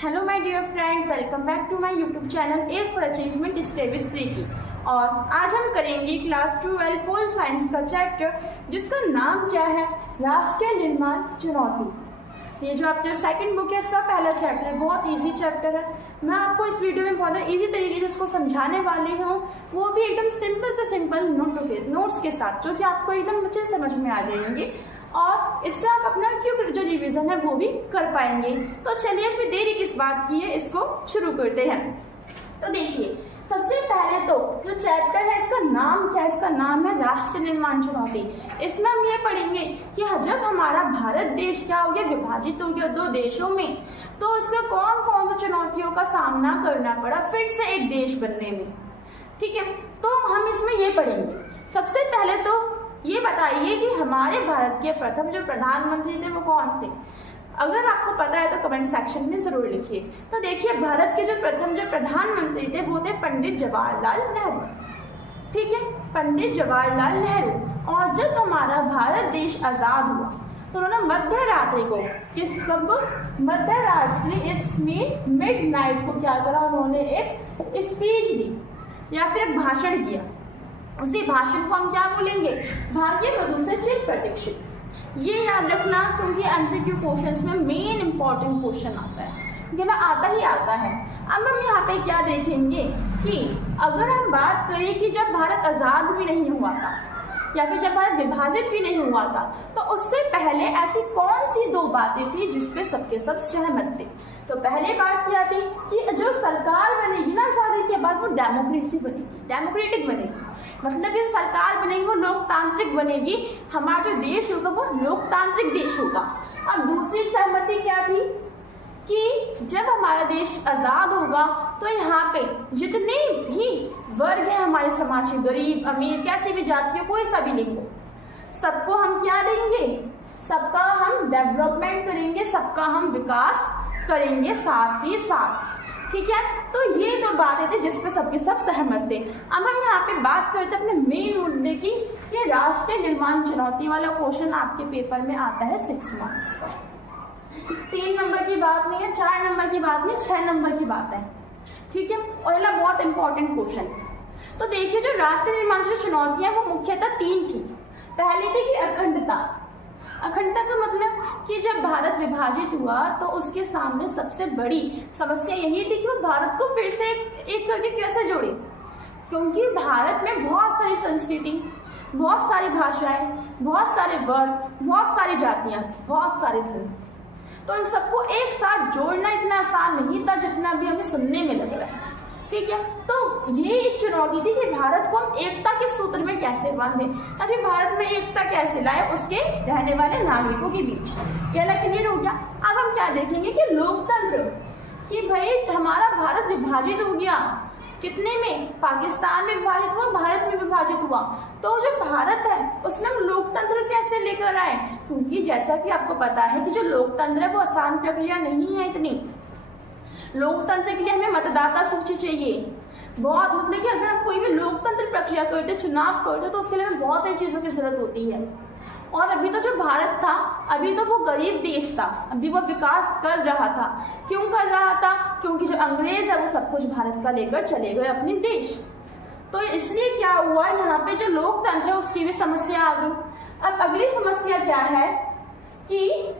Hello my dear friend, welcome back to my YouTube channel A for achievement stay with Preeti. और आज हम करेंगे class 12 pol science का chapter जिसका नाम क्या है, राष्ट्रीय निर्माण चुनौती। ये जो आपकी सेकंड बुक है इसका पहला चैप्टर है, बहुत इजी चैप्टर है। मैं आपको इस वीडियो में बहुत इजी तरीके से इसको समझाने वाली हूँ, वो भी एकदम सिंपल से सिंपल नोट्स के साथ, जो कि आपको एकदम अच्छे से समझ में आ जाएंगे और इससे आप अपना जो रिवीजन है वो भी कर पाएंगे। तो चलिए फिर देरी किस बात की है, इसको शुरू करते हैं। तो देखिए, सबसे पहले तो जो चैप्टर है इसका नाम क्या है, इसका नाम है राष्ट्र निर्माण चुनौती। इसमें हम ये पढ़ेंगे कि जब हमारा भारत देश क्या हो गया, विभाजित हो गया दो देशों में, तो उससे कौन कौन सी चुनौतियों का सामना करना पड़ा फिर से एक देश बनने में। ठीक है, तो हम इसमें ये पढ़ेंगे। सबसे पहले तो ये बताइए कि हमारे भारत के प्रथम जो प्रधानमंत्री थे वो कौन थे। अगर आपको पता है तो कमेंट सेक्शन में जरूर लिखिए। तो देखिए, भारत के जो प्रथम जो प्रधानमंत्री थे वो थे पंडित जवाहरलाल नेहरू। ठीक है, पंडित जवाहरलाल नेहरू। और जब हमारा भारत देश आजाद हुआ तो उन्होंने मध्य रात्रि को मध्य रात्रि इट्स मीन मिडनाइट को क्या करा, उन्होंने एक स्पीच दी या फिर एक भाषण दिया। उसी भाषण को हम क्या बोलेंगे, भाग्य मधु से चिर प्रतीक्षित। ये याद रखना क्योंकि एमसीक्यू क्वेश्चंस में मेन इंपॉर्टेंट क्वेश्चन आता है, ये ना आता ही आता है। अब हम यहाँ पे क्या देखेंगे कि अगर हम बात करें कि जब भारत आजाद भी नहीं हुआ था या फिर जब भारत विभाजित भी नहीं हुआ था, तो उससे पहले ऐसी कौन सी दो बातें थी जिसपे सबके सब सहमत थे। तो पहले बात क्या थी कि जो सरकार बनेगी ना आजादी के बाद, वो डेमोक्रेसी बनेगी, डेमोक्रेटिक बनेगी। मतलब ये सरकार बनेगी वो लोकतांत्रिक बनेगी, हमारा जो देश होगा वो लोकतांत्रिक देश होगा। अब दूसरी सहमति क्या थी कि जब हमारा देश आजाद होगा तो यहाँ पे जितने भी वर्ग है हमारे समाज के, गरीब अमीर कैसी भी जाति हो, कोई सा भी लिंग हो, सबको हम क्या देंगे, सबका हम डेवलपमेंट करेंगे, सबका हम विकास करेंगे साथ ही साथ। ठीक है, तो ये दो बातें थी जिसपे सबके सब सहमत थे। अब हम यहाँ पे बात करते हैं अपने मेन मुद्दे की, कि राष्ट्रीय निर्माण चुनौती वाला क्वेश्चन आपके पेपर में आता है 6 मार्क्स का। 3 नंबर की बात नहीं है, 4 नंबर की बात नहीं, 6 नंबर की बात है। ठीक है, और ये बहुत इंपॉर्टेंट क्वेश्चन है। तो देखिए, जो राष्ट्रीय निर्माण की चुनौतियां वो मुख्यतः 3 थी। पहली थी कि अखंडता। अखंडता का मतलब कि जब भारत विभाजित हुआ तो उसके सामने सबसे बड़ी समस्या यही थी कि वो भारत को फिर से एक करके कैसे जोड़े, क्योंकि भारत में बहुत सारी संस्कृति, बहुत सारी भाषाएं, बहुत सारे वर्ग, बहुत सारी जातियां, बहुत सारे धर्म, तो इन सबको एक साथ जोड़ना इतना आसान नहीं था जितना भी हमें सुनने में लग रहा है। ठीक है, तो ये एक चुनौती थी कि भारत को हम एकता के सूत्र में कैसे बांधे, अभी भारत में एकता कैसे लाए उसके रहने वाले नागरिकों के बीच। ये क्लियर हो गया। अब हम क्या देखेंगे कि लोकतंत्र, कि भाई हमारा भारत विभाजित हो गया, कितने में, पाकिस्तान में विभाजित हुआ, भारत में विभाजित हुआ, तो जो भारत है उसमें हम लोकतंत्र कैसे लेकर आए, क्योंकि जैसा कि आपको पता है कि जो लोकतंत्र है वो आसान प्रक्रिया नहीं है इतनी। लोकतंत्र के लिए हमें मतदाता सूची चाहिए, बहुत, मतलब कि अगर हम कोई भी लोकतंत्र प्रक्रिया करते, चुनाव करते, तो उसके लिए हमें बहुत सारी चीजों की जरूरत होती है। और अभी तो जो भारत था, अभी तो वो गरीब देश था, अभी वो विकास कर रहा था। क्यों कर रहा था, क्योंकि जो अंग्रेज है वो सब कुछ भारत का लेकर चले गए अपने देश। तो इसलिए क्या हुआ, यहाँ पे जो लोकतंत्र है उसकी भी समस्या आ गई। अब अगली समस्या क्या है कि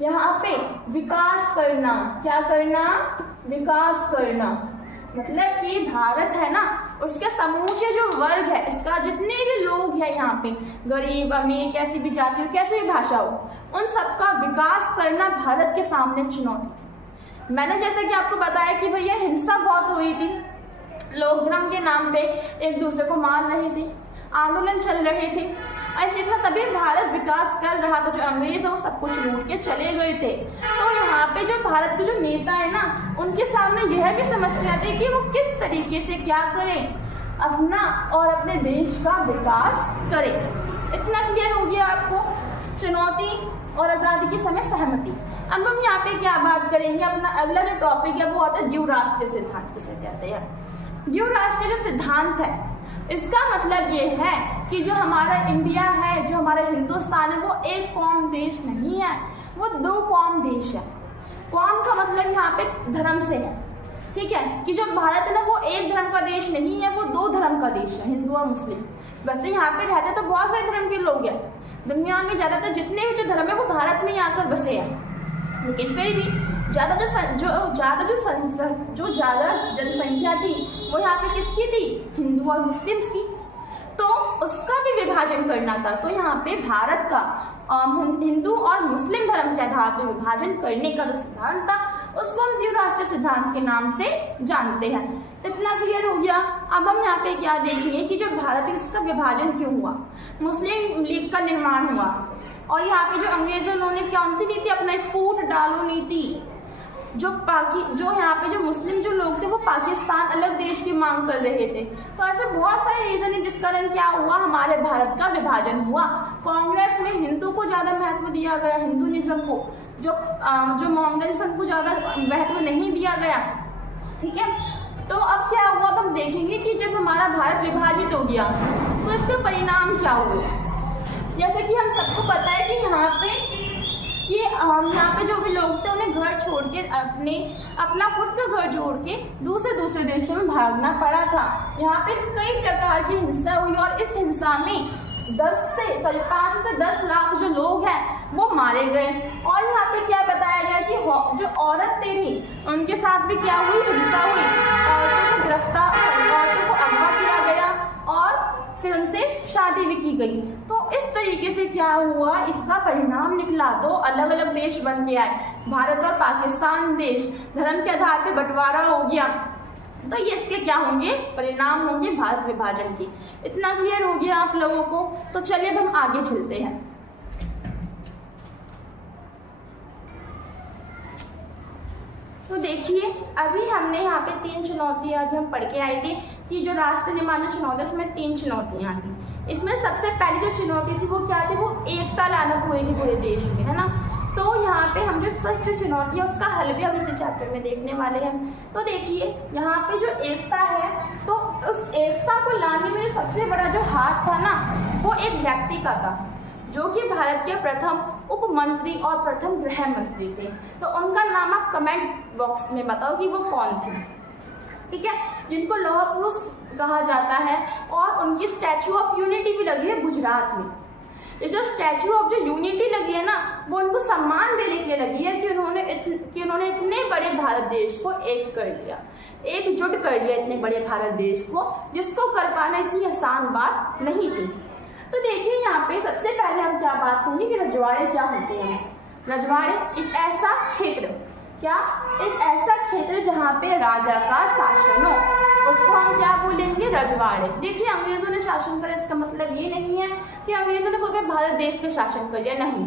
यहाँ पे विकास करना, क्या करना, विकास करना। मतलब कि भारत है ना, उसके समूचे जो वर्ग है, इसका जितने भी लोग हैं यहाँ पे, गरीब अमीर कैसी भी जाति हो, कैसी भी भाषा हो, उन सबका विकास करना भारत के सामने चुनौती। मैंने जैसा कि आपको बताया कि भैया हिंसा बहुत हुई थी, लोग धर्म के नाम पे एक दूसरे को मार रहे थे, आंदोलन चल रहे थे, ऐसे था, तभी भारत विकास कर रहा था। जो अंग्रेज है वो सब कुछ लूट के चले गए थे। तो यहाँ पे जो भारत के जो नेता है ना, उनके सामने यह भी समस्या थी कि वो किस तरीके से क्या करें, अपना और अपने देश का विकास करें। इतना क्लियर हो गया आपको, चुनौती और आजादी के समय सहमति। अब हम यहाँ पे क्या बात करेंगे, अपना अगला जो टॉपिक है वो आता है द्विराष्ट्रीय सिद्धांत, किसे कहते हैं। द्विराष्ट्रीय जो सिद्धांत है इसका मतलब ये है कि जो हमारा इंडिया है, जो हमारा हिंदुस्तान है, वो एक कौम देश नहीं है, वो 2 कौम देश है। कौम का मतलब यहाँ यहाँ पे धर्म से है, ठीक है, कि जो भारत है ना वो एक धर्म का देश नहीं है, वो दो धर्म का देश है, हिंदू और मुस्लिम। वैसे यहाँ पे रहते तो बहुत सारे धर्म के लोग हैं, दुनिया में ज्यादातर जितने भी जो धर्म है वो भारत में ही आकर बसे हैं, लेकिन फिर भी ज्यादा जनसंख्या थी वो यहाँ पे किसकी थी, हिंदू और मुस्लिम की। तो उसका भी विभाजन करना था, तो यहाँ पे भारत का हिंदू और मुस्लिम धर्म के आधार पर विभाजन करने का जो सिद्धांत था उसको हम द्विराष्ट्रीय सिद्धांत के नाम से जानते हैं। इतना क्लियर हो गया। अब हम यहाँ पे क्या देखेंगे कि जो भारत है इसका विभाजन क्यों हुआ, मुस्लिम लीग का निर्माण हुआ, और यहाँ पे जो अंग्रेजों ने कौन सी नीति अपनाई, फूट डालो नीति। जो यहाँ पे जो मुस्लिम जो लोग थे वो पाकिस्तान अलग देश की मांग कर रहे थे। तो ऐसे बहुत सारे रीजन है जिस कारण क्या हुआ, हमारे भारत का विभाजन हुआ। कांग्रेस में हिंदू को ज्यादा महत्व दिया गया, हिंदुइज्म को, जो मोहम्मदनिज्म को ज्यादा महत्व नहीं दिया गया, ठीक है। तो अब क्या हुआ, अब हम देखेंगे कि जब हमारा भारत विभाजित हो गया तो इसके परिणाम क्या हुए। जैसे कि हम सबको पता है कि यहाँ पे जो भी लोग थे उन्हें घर छोड़ के अपना खुद का घर छोड़ के दूसरे देशों में भागना पड़ा था। यहाँ पे कई प्रकार की हिंसा हुई और इस हिंसा में 5 से 10 लाख जो लोग हैं वो मारे गए। और यहाँ पे क्या बताया गया कि जो औरतें थी उनके साथ भी क्या हुई, हिंसा हुई, औरतों को अगवा किया गया और फिर उनसे शादी भी की गई। तो इस तरीके से क्या हुआ, इसका परिणाम निकला, 2 अलग अलग देश बन के आए, भारत और पाकिस्तान देश, धर्म के आधार पे बंटवारा हो गया। तो ये इसके क्या होंगे, परिणाम होंगे भारत विभाजन के। इतना क्लियर हो गया आप लोगों को। तो चलिए अब हम आगे चलते हैं। तो देखिए अभी हमने यहाँ पे 3 चुनौतियां अभी हम पढ़ के आए थे कि जो राष्ट्र निर्माण चुनौती उसमें 3 चुनौतियां थी। इसमें सबसे पहली जो चुनौती थी वो क्या थी, वो एकता लाना पूरे देश में, है ना। तो यहाँ पे हम जो फर्स्ट जो चुनौती है उसका हल भी हम इस चैप्टर में देखने वाले हैं। तो देखिए यहाँ पे जो एकता है, तो उस एकता को लाने में सबसे बड़ा जो हाथ था ना वो एक व्यक्ति का था, जो कि भारत के प्रथम उप मंत्री और प्रथम गृह मंत्री थे। तो उनका नाम आप कमेंट बॉक्स में बताओ कि वो कौन थे, ठीक है, जिनको लौह पुरुष कहा जाता है। और उनकी स्टैचू ऑफ यूनिटी भी लगी है गुजरात में। ये जो स्टैचू ऑफ जो यूनिटी लगी है ना वो उनको सम्मान देने के लिए लगी है कि उन्होंने इतने बड़े भारत देश को एकजुट कर लिया इतने बड़े भारत देश को, जिसको कर पाना इतनी आसान बात नहीं थी। तो देखिए यहाँ पे सबसे पहले हम क्या बात करेंगे कि रजवाड़े क्या होते हैं। रजवाड़े एक ऐसा क्षेत्र जहाँ पे राजा का शासन हो, उसको हम क्या बोलेंगे, रजवाड़े। देखिए अंग्रेजों ने शासन करा, इसका मतलब ये नहीं है कि अंग्रेजों ने पूरे भारत देश पे शासन कर लिया, नहीं।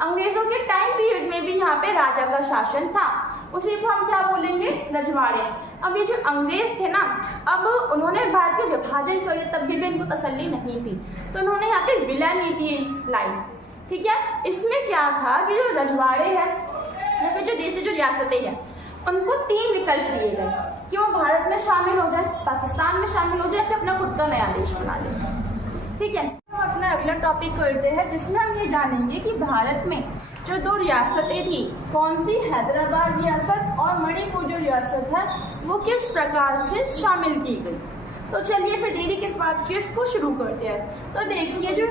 अंग्रेजों के टाइम पीरियड में भी यहाँ पे राजा का शासन था, उसी को हम क्या बोलेंगे, रजवाड़े। अब ये जो अंग्रेज थे ना, अब उन्होंने भारत के विभाजन कर लिया, तब भी इनको तसल्ली नहीं थी, तो उन्होंने यहाँ पे विलय नीति लाई, ठीक है। इसमें क्या था कि जो रजवाड़े हैं या फिर जो देश जो रियासतें हैं उनको 3 विकल्प दिए गए कि वो भारत में शामिल हो जाए, पाकिस्तान में शामिल हो जाए, फिर अपना खुद का नया देश बना ले, ठीक है। हम अपना अगला टॉपिक करते हैं जिसमें हम ये जानेंगे कि भारत में जो 2 रियासतें थी, कौन सी, हैदराबाद रियासत और मणिपुर जो रियासत है वो किस प्रकार से शामिल की गई। तो चलिए फिर देरी किस बात की, इसको शुरू करते हैं। तो देखिए जो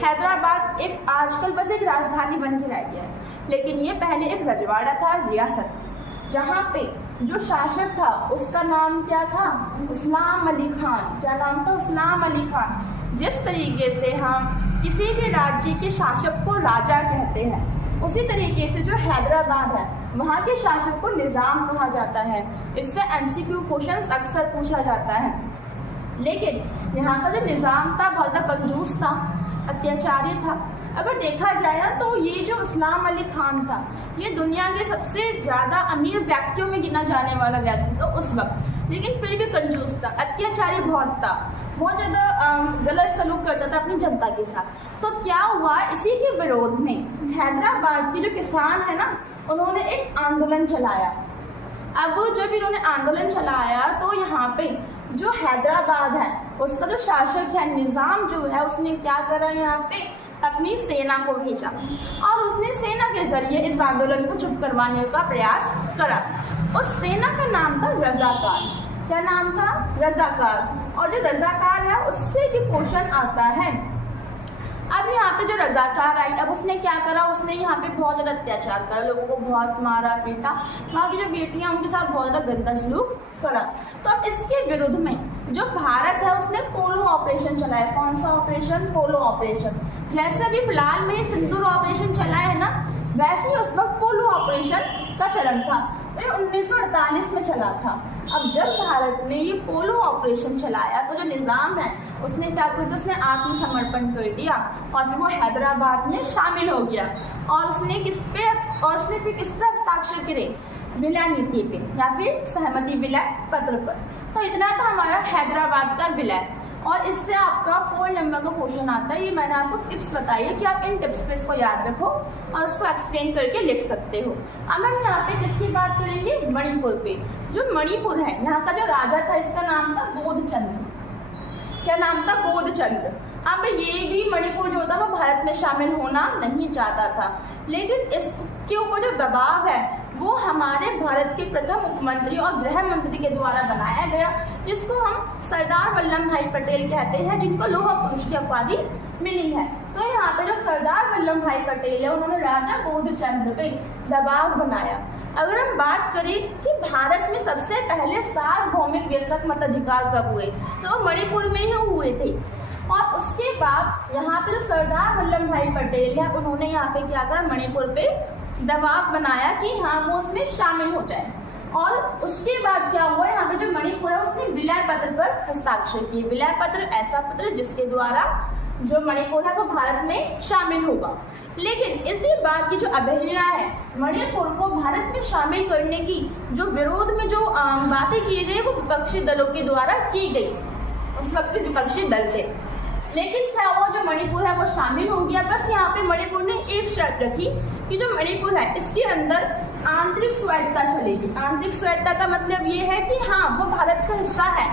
हैदराबाद एक आजकल बस एक राजधानी बन के रह गया है, लेकिन ये पहले एक रजवाड़ा था, रियासत, जहाँ पे जो शासक था उसका नाम क्या था, उस्मान अली खान। क्या नाम था, उस्मान अली खान। जिस तरीके से हम किसी भी राज्य के शासक को राजा कहते हैं, उसी तरीके से जो हैदराबाद है वहाँ के शासक को निजाम कहा जाता है। इससे MCQ क्वेश्चंस अक्सर पूछा जाता है। लेकिन यहाँ का जो निजाम था बहुत ज़्यादा कंजूस था, अत्याचारी था। अगर देखा जाए तो ये जो उस्मान अली खान था ये दुनिया के सबसे ज़्यादा अमीर व्यक्तियों में गिना जाने वाला व्यक्ति था उस वक्त, लेकिन फिर भी कंजूस था, अत्याचारी बहुत था, बहुत ज़्यादा गलत सलूक करता था अपनी जनता के साथ। तो क्या हुआ, इसी के विरोध में हैदराबाद के जो किसान है ना उन्होंने एक आंदोलन चलाया। अब जब इन्होंने आंदोलन चलाया तो यहाँ पे जो हैदराबाद है उसका जो शासक है, निजाम जो है, उसने क्या करा, यहाँ पे अपनी सेना को भेजा और उसने सेना के जरिए इस आंदोलन को चुप करवाने का प्रयास करा। उस सेना का नाम था रजाकार। क्या नाम था? रजाकार। और जो रजाकार है उससे भी क्वेश्चन आता है। अब यहाँ पे जो रजाकार आई, अब उसने क्या करा, उसने यहाँ पे बहुत ज्यादा अत्याचार करा, लोगों को बहुत मारा पीटा, वहाँ की जो बेटियां उनके साथ बहुत ज्यादा गंदा सलूक करा। तो अब इसके विरुद्ध में जो भारत है उसने पोलो ऑपरेशन चलाया। कौन सा ऑपरेशन? पोलो ऑपरेशन। जैसे अभी फिलहाल में सिंदूर ऑपरेशन चला है ना, वैसे ही उस वक्त पोलो ऑपरेशन का चलन था। तो ये 1948 में चला था। अब जब भारत ने ये पोलो ऑपरेशन चलाया तो जो निजाम है उसने क्या किया, उसने आत्मसमर्पण कर दिया और फिर वो हैदराबाद में शामिल हो गया। और उसने किस पे हस्ताक्षर करे? विलय नीति पे या फिर सहमति विलय पत्र पर। तो इतना था हमारा हैदराबाद का विलय। और इससे आपका 4 नंबर का क्वेश्चन आता है। ये मैंने आपको टिप्स बताई है कि आप इन टिप्स पे इसको याद रखो और उसको एक्सप्लेन करके लिख सकते हो। अब हम यहाँ पे किसकी बात करेंगे? मणिपुर पे। जो मणिपुर है, यहाँ का जो राजा था इसका नाम था बोधचंद्र। क्या नाम था? बोधचंद्र। अब ये भी मणिपुर जो था वो भारत में शामिल होना नहीं चाहता था, लेकिन इसके ऊपर जो दबाव है वो हमारे भारत के प्रथम मुख्यमंत्री और गृह मंत्री के द्वारा बनाया गया, जिसको हम सरदार वल्लभ भाई पटेल कहते हैं, जिनको लौह पुरुष की उपाधि मिली है। तो यहाँ पे जो सरदार वल्लभ भाई पटेल है उन्होंने राजा बोधचंद्र पे दबाव बनाया। अगर हम बात करें कि भारत में सबसे पहले सार्वभौमिक व्यस्क मताधिकार कब हुए, तो मणिपुर में ही हुए थे। और उसके बाद यहाँ पे जो सरदार वल्लभ भाई पटेल है उन्होंने यहाँ पे क्या करा, मणिपुर पे दबाव बनाया कि हाँ वो उसमें शामिल हो जाए। और उसके बाद क्या हुआ, यहाँ पे जो मणिपुर है उसने विलय पत्र पर हस्ताक्षर किए। विलय पत्र ऐसा पत्र जिसके द्वारा जो मणिपुर है वो भारत में शामिल होगा। लेकिन इसी बात की जो अवहेलना है, मणिपुर को भारत में शामिल करने की जो विरोध में जो बातें की गई वो विपक्षी दलों के द्वारा की गई। उस वक्त विपक्षी दल थे। लेकिन क्या हुआ, जो मणिपुर है वो शामिल हो गया। बस यहाँ पे मणिपुर ने एक शर्त रखी कि जो मणिपुर है इसके अंदर आंतरिक स्वायत्तता चलेगी। आंतरिक स्वायत्तता का मतलब ये है कि हाँ वो भारत का हिस्सा है,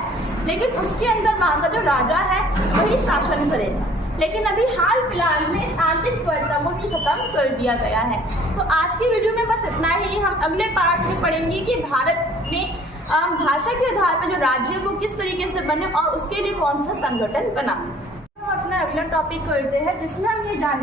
लेकिन उसके अंदर वहाँ का जो राजा है वही शासन करेगा। लेकिन अभी हाल फिलहाल में इस आंतरिक स्वायत्तता को भी खत्म कर दिया गया है। तो आज की वीडियो में बस इतना ही। हम अगले पार्ट में पढ़ेंगे कि भारत में भाषा के आधार पर जो राज्य वो किस तरीके से बने और उसके लिए कौन सा संगठन बना। हम अपना अगला टॉपिक करते हैं जिसमें हम ये जानेंगे